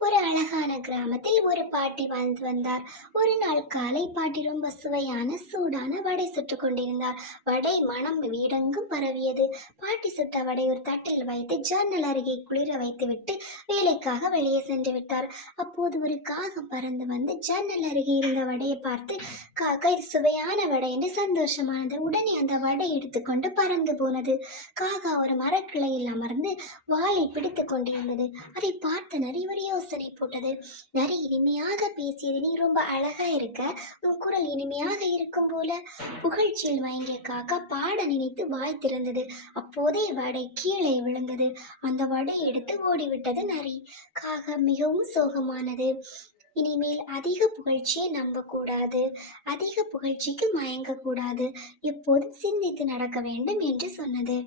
ஒரு அழகான கிராமத்தில் ஒரு பாட்டி வாழ்ந்து வந்தார். ஒரு நாள் காலை பாட்டி ரொம்ப சுவையான சூடான வடை சுட்டுக் கொண்டிருந்தார். வடை மனம் வீடெங்கும் பரவியது. பாட்டி சுட்ட வடை ஒரு தட்டில் வைத்து ஜன்னல் அருகே குளிர வைத்துவிட்டு வேலைக்காக வெளியே சென்று விட்டார். அப்போது ஒரு காகம் பறந்து வந்து ஜன்னல் அருகே இருந்த வடையை பார்த்து, காக்கா இது சுவையான வடை என்று சந்தோஷமானது. உடனே அந்த வடை எடுத்துக்கொண்டு பறந்து போனது. காகா ஒரு மரக்கிளையில் அமர்ந்து வாயில் பிடித்துக் கொண்டிருந்தது. அதை பார்த்த நரி ஒரு யோசனை போட்டது. நரி இனிமையாக பேசியது. நீ ரொம்ப அழகா இருக்க, உன் குரல் இனிமையாக இருக்கும் போல. புகழ்ச்சியில் மயங்கிய காக்கா பாட நினைத்து வாய் திறந்தது. அப்போதே வடை கீழே விழுந்தது. அந்த வடை எடுத்து ஓடிவிட்டது நரி. காகா மிகவும் சோகமானது. இனிமேல் அதிக புகழ்ச்சியை நம்பக்கூடாது, அதிக புகழ்ச்சிக்கு மயங்கக்கூடாது, எப்போதும் சிந்தித்து நடக்க வேண்டும் என்று சொன்னது.